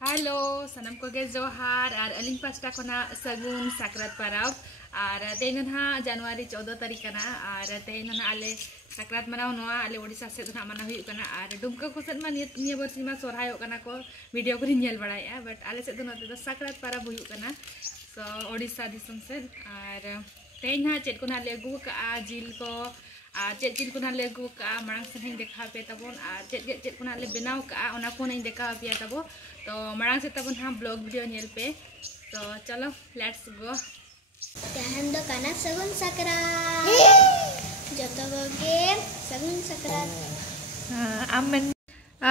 Hello सनम को जोहार और अलिंग पास्टा कोना सगुन साकरात परब और तेन ना जनवरी 14 तारीख कना और तेन ना आले साकरात मनाव नोआ आले ओडिशा से ना मना हुई कना और दुमका को सद मा निया बरसी मा सोरहाय कना को वीडियो को नेल बड़ाया बट आले से नते दो साकरात परब हुई कना सो ओडिशा दिसम से और तेन ना चेत को ना ले गु का जिल को चेत जिल को ना ले गु का मांग से देखा पे तबन और चेत को ना ले बनाव का ओना को नहीं देखा पे तबो तो मांग से तबन हम ब्लॉग वीडियो नेल पे तो चलो लेट्स गो तेहन दो काना सगुन साकरात जतो गोगे सगुन साकरात आमेन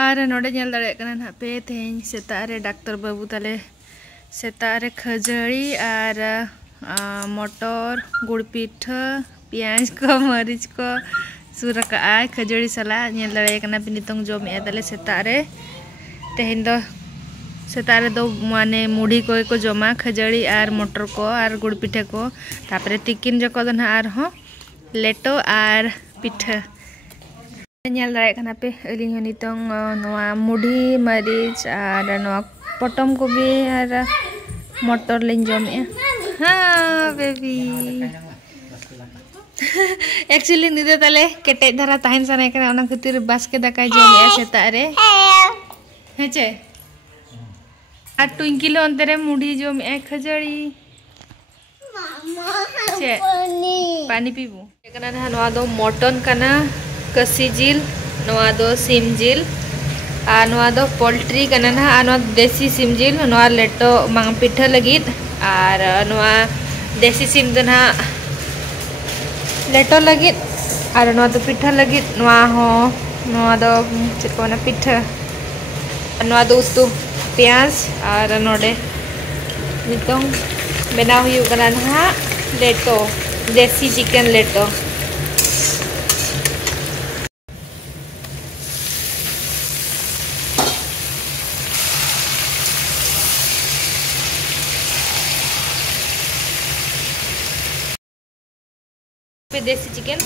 और नोडे नेल दाड़े कना ना पे तेन सेता रे डॉक्टर बाबू ताले सेता रे खजड़ी और मटर गुड़ पिठा पियाज को मरीच को सुरका खजड़ी सला नेल दाड़े कना पे नितोंग जम ए ताले सेता रे तेहन दो सेता रे दो माने मुढ़ी को जमा खजड़ी और मटर को और गुड़ पिठा को तापरे तिकिन जको दो ना आर हो लेटो और पिठा नेल दाड़े कना पे अलिंग हो नितोंग नोआ मुढ़ी मरीच और नोआ पटम को भी और मटर लिंग जम ए हाँ बेबी एक्चुअली निदे ताले केटे धरा ताहिन सने कना ओना खातिर बास्के दाका जम ए सेता रे हेचे और ट्विंकिल अंतरे मुढ़ी जम ए खजड़ी चे पानी पीबू कना ना नोआ दो मटन कना कसी जिल नोआ दो सिम जिल और नोआ दो पोल्ट्री कना ना नोआ देसी सिम जिल नोआ लेटो मांग पिठा लगित और नोआ देसी सिम दो ना लेटो लगित और नोआ दो पिठा लगित नोआ हो नोआ दो चिकोना पिठा नोआ दो उतु प्याज और नोडे नितोंग बनाव हुई कना ना लेटो देसी चिकन लेटो देसी चिकन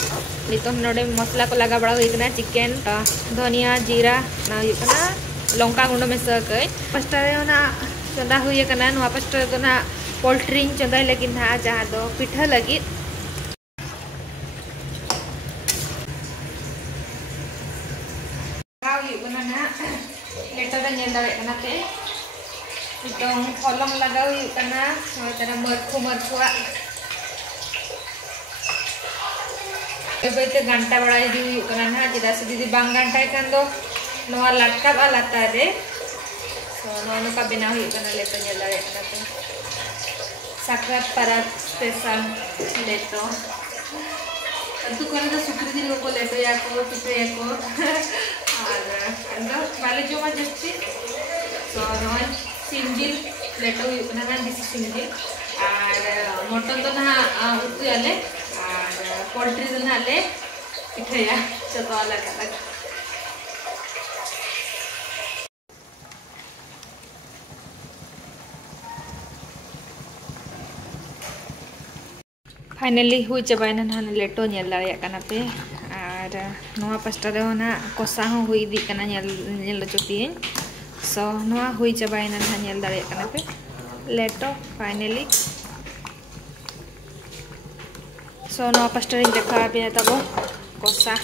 नितो नोडे मसला को लगा बड़ा हुई कना चिकन धनिया जीरा ना हुई कना लंका गुंड में सके पास्ता रे ना चंदा हुई कना नोआ पास्ता तो ना पोल्ट्री चंदा लगी ना जहां दो पिठा लगी हुई कना ना लेटो दा नेल दाड़े कना पे नितो हलंग लगा हुई कना तेरा मरखुआ एबे घंटा बड़ा दी ना चेदा से दीदी बांग घंटा कान दो नोआ लटका बा लाता रे सो नोआ नोका बिना हुई कना लेतो नेल दाड़े कना पे साकरात परब स्पेशल लेतो तू कोने तो सुक्री जिल को लेतो या को पिठे या को और अंदर वाले जो मा जस्ती सो नोआ सिंजिल लेतो हुई कना ना दिस सिंजिल और मटन तो ना उतु याले और पोल्ट्री तो ना ले पिठया चतो अलग अलग फाइनली हुई चबायना ना लेटो नेल दाड़े कना पे और नोआ पास्टा रे ना कोसा हो हुई दी कना नेल चोतीन सो नोआ हुई चबायना ना नेल दाड़े कना पे लेटो फाइनली सो नोआ पास्टा रे देखा पे तबो कोसा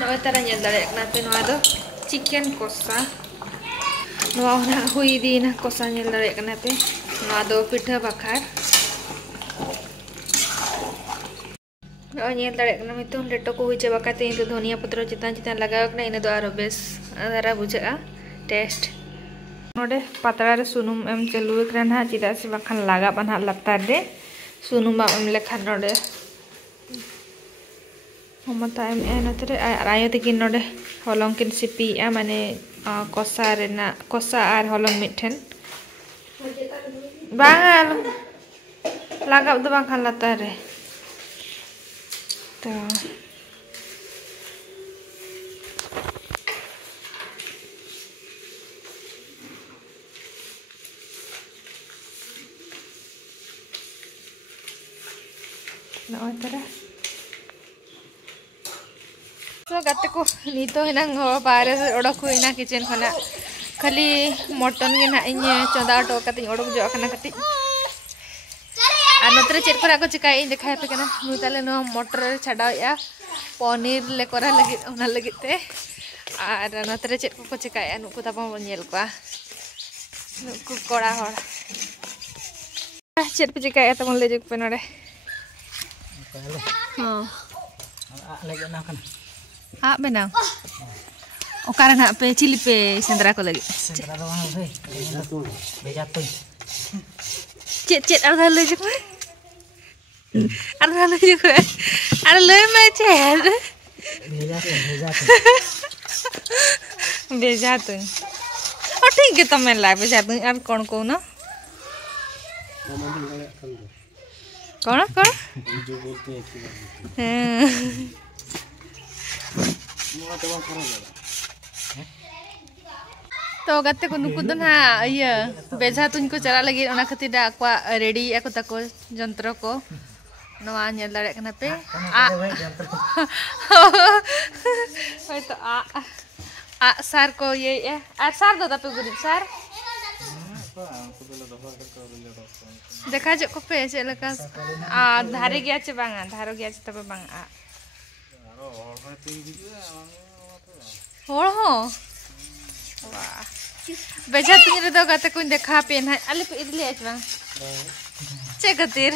नोआ तारा नेल दाड़े कना पे नोआ दो चिकन कोसा नोआ ना हुई दी ना कोसा नेल दाड़े कना पे नोआ दो पिठा बखार नोआ नेल दाड़े कना मितो लेटो को हुई चबा काते इन धनिया पत्र चितान चितान लगाव कना इन दो आरो बेस धारा बुझा टेस्ट नोडे पातरा रे सुनुम एम चालू कना चिदा से बखान लागा बना लतार रे सुनुम एम लेखा नोडे ममता एम एनतरे आयो तकिन नोडे हलंग किन सिपी माने कोसा रे ना कोसा और हलंग मिठेन बांगाल लगाव दो बांखान लतार रे तो नोआ तरह So gatte ko nito hinang bare odok huina kitchen khana khali mutton ge na inya choda to kati odok jo kana kati ar notre chet kora ko chikai in dekhai pe kana nu tale no motor chadao ya paneer le kora lagi ona lagi te ar notre chet ko chikai anu ko tapa nyel kwa nuku kora hor chet pe chikai ta mon le juk pe nore lagi nak kan benang karena pe cili pe sendra ko lagi sendra doang be bejatuh cet ada juk ada juk ada le ma cet bejatuh oh ठीक है तो मैं ला bejatuh ar kon ko na कौन कौन जो बोलते हैं कि तो गते को नुकु दन हा इया बेजा तुन को चला लगी ओना खातिर आक्वा रेडी ako tako जंत्र को नवा नेल दाड़े कना पे होय तो आ सार को ये आ सार दो तपे गुरी सार देखा जो को पे से लका धारे गया चे बांगा धारो गया चे तबे बांगा होड़ हो वाह बेजा तिंग रे दो गाते कोई देखा पे ना अले पे इदले आच बांग चे गतिर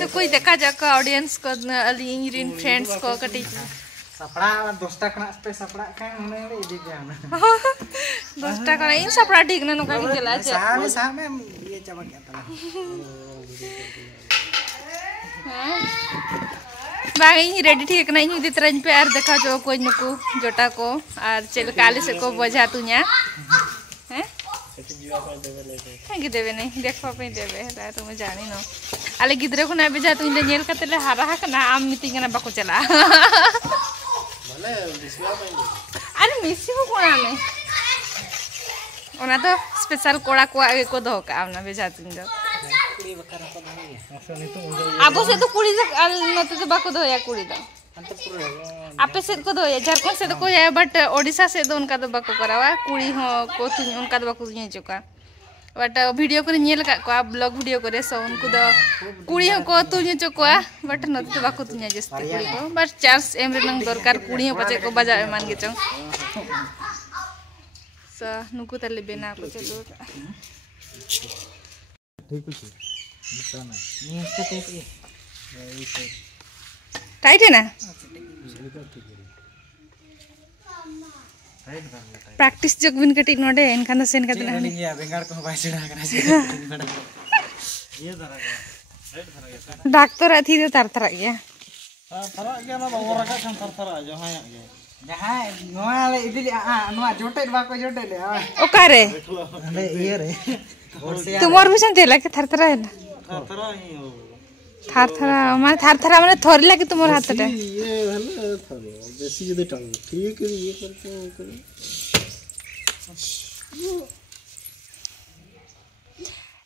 न कोई देखा जा का ऑडियंस को अली इंग्रीन फ्रेंड्स को कटी sapra 10 taka pe sapra kan mane idi jana 10 taka इन sapra ठीक ना नुका के चला चे सामे ये चबा के तला बागी रेडी ठीक ना इन दितरन पे आर देखा जो कोई नुकु जोटा को आर चल काले से को बजा तुnya हैं के देबे नहीं देखो पे देबे ला तुम जानी न आले गिदरे को ना बजा तुन ले नेल कतले हारा हकना आम मीटिंग ना बाको चला माने मिसिया पे अरे मिसियो कोना में ओना तो स्पेशल कोड़ा को आगे को दो का ना बजा तुन दो कुड़ी बकरा को नहीं आबो से तो कुड़ी नते तो बाको दो या कुड़ी दो आपे से को दो झारखंड से तो को है बट ओडिशा से तो उनका तो बाको करावा कुड़ी हो को तुन उनका तो बाको तुन चुका बट वीडियो को नेल का को ब्लॉग वीडियो करे सो उनको दो कुड़ी हो को तुन चुका बट नते तो बाको तुन जस्ती कुड़ी को बस चार्ज एम रे नंग दरकार कुड़ी हो पचे को बजा मान के चंग सा नुकु तले बेना को चलो ठीक है बताना ये इसका तो टाइट है ना प्रैक्टिस जग बिन कटिक नोडे एनखान सेन कते ना ये बेंगार को बाय सेडा करा ये धरा गया डॉक्टर अथी दे तरतरा गया थरा गया ना और का खान थरथरा जहां नोआ ले इदिली नोआ जोटे बा को जोटे ले ओकारे अरे ये रे तुमर भी संते लगे थरथरा है थरथरा ही हो थारथरा माने थोरी लागे तुमर हाथ टे ये हले थरे बेसी जदे टांग ठीक है ये करके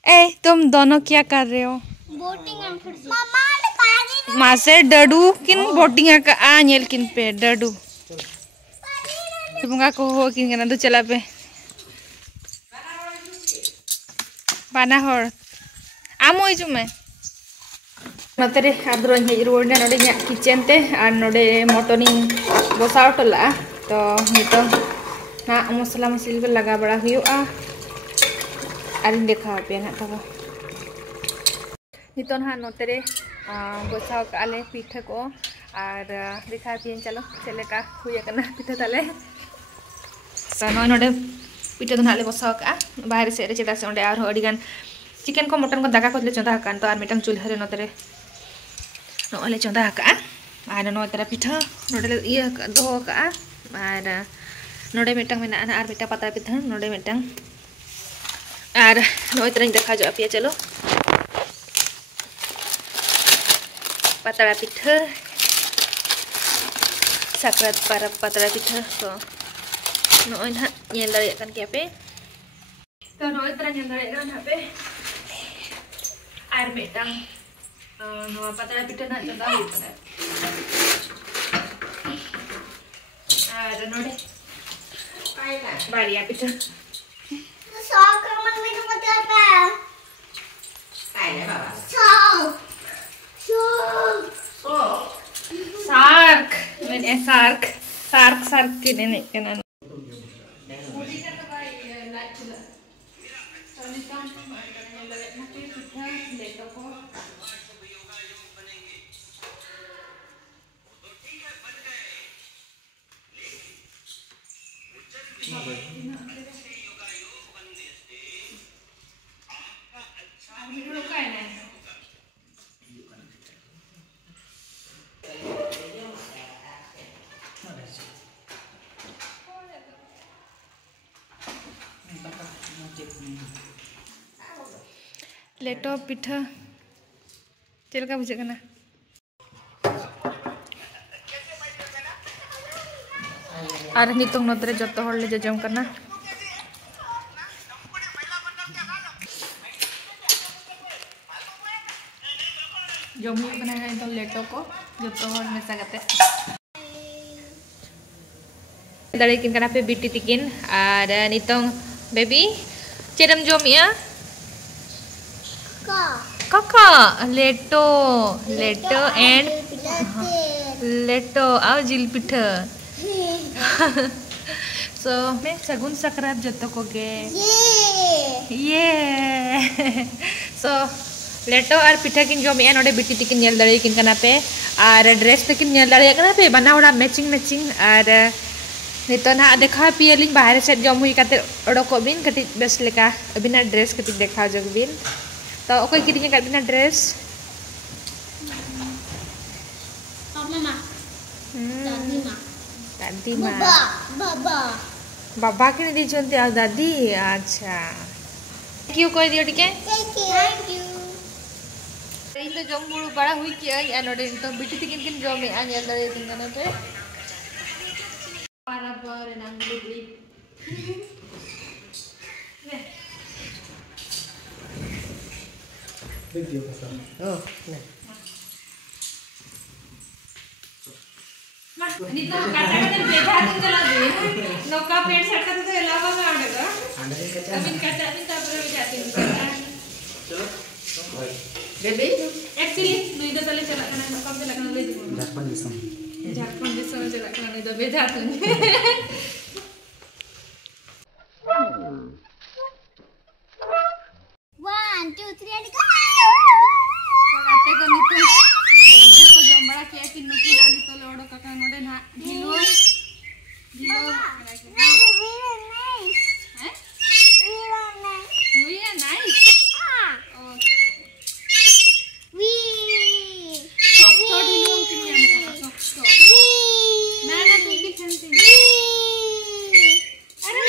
ए तुम दोनों क्या कर रहे हो बोटिंग एंड मामा ने पानी मां से डडू किन बोटिंग का आ नेल किन पे डडू तुमका को हो किन गना तो चला पे बाना होर आमो इजु में नतरे आद्रोन हे रोडने नोडे nya किचन ते आर नोडे मटनी बसाव टला तो नितो ना मसला मसली पे लगा बड़ा हुआ आर देखा पे ना तब नितो ना नतरे बसाव काले पिठा को आर देखा पिन चलो चले का हुया कना पिठा तले सनो नोडे पिठा तो नाले बसाव का बाहर से रे चेदा से ओंडे आर अडिगान चिकन को मटन को दागा को ले चंदा कान तो आर मिटंग चूल्हा रे नतरे नोले चंदा का आर नो तरा पिठा नोडे इया दो का आर नोडे मिटंग में आर मिटा पता पिठा नोडे मिटंग आर नो तरा देखा जो पिया चलो पतला पिठा sakrat para patra पिठा तो नोय ना नेल दाड़े कान के पे तो नोय तरा नेल दाड़े कान पे आर मिटंग नो पतला पिठा ना चंदा हुई आर नोडे बारिया पिठा सार्क के नेने कना लेटो पिठा चलका बुझे कना और नितों नोतरे जतो हड़ ले जजम करना जमी बनाएगा तो लेटो को जतो हड़ मेसा करते दड़े किन कना पे बिटी तिकिन और नितों बेबी चेरम जमिया काका लेटो लेटो एंड लेटो आओ जिल पिठा सो मैं सगुन सकरात जतो को गे ये सो लेटो और पिठा किन जमिया नोडे बिटी तिकिन नेल दड़े किन कना पे और ड्रेस तकिन नेल दड़े कना पे बना उड़ा मैचिंग मैचिंग और नितो ना देखा पियलिंग बाहर से जम हुई काते ओडको बिन कटी बेस लेका अबिना ड्रेस कटी देखा जग बिन तो ओके किरिंग का बिना ड्रेस दादी माँ बाबा के दी चलते आ दादी अच्छा क्यों कोई दियो ठीक है तो जम बुड़ बड़ा हुई क्या या नोडे तो बिटी तिकिन किन जम में आने अंदर ये तिंगना पे para पर नंगली वीडियो का सर नहीं तो काटा बेटा तुम चला दे नौका पेट सेट कर तो अलावा में आड़ेगा अभी काटा नहीं तब रे जाते हैं चलो बेबी एक्चुअली नहीं तो चले चला करना नौका पे लगना ले झारखंड दिसम चला करना नहीं तो बेटा तुम 1 2 3 and go काटे को निकल देखो जमड़ा के कि नुकी नानी तो लोड़ो काका नोडे ना ढिलो हैं we are nice okay we stop ढिलो कि हम stop ना ना तू की सेंटिंग अरे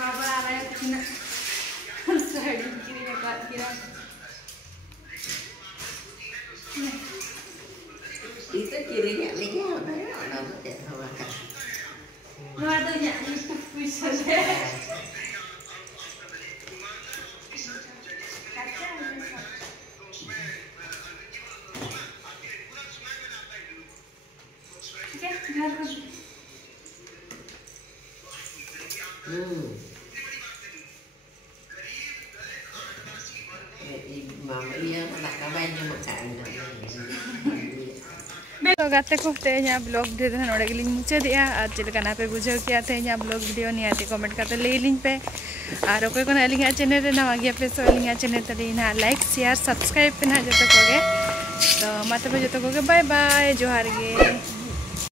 बाबा आ रहा है कुछ ना साइड गिरी में काट गिरा itu kirinya linya ada betul sama kan ada ya itu bisa deh mama iya anak kabarnya makan तो गाते को तेजा ब्लॉग वीडियो तो नोड़े गिलिंग मुचे दिया और चिलकाना पे बुझो किया तेजा ब्लॉग वीडियो नियाती कमेंट करते ले लिंक पे और कोई को अलिंगा चैनल रे नवा गया पे सो अलिंगा चैनल तली ना लाइक शेयर सब्सक्राइब पे ना जतो कोगे तो माते पे जतो कोगे बाय बाय जोहार गे।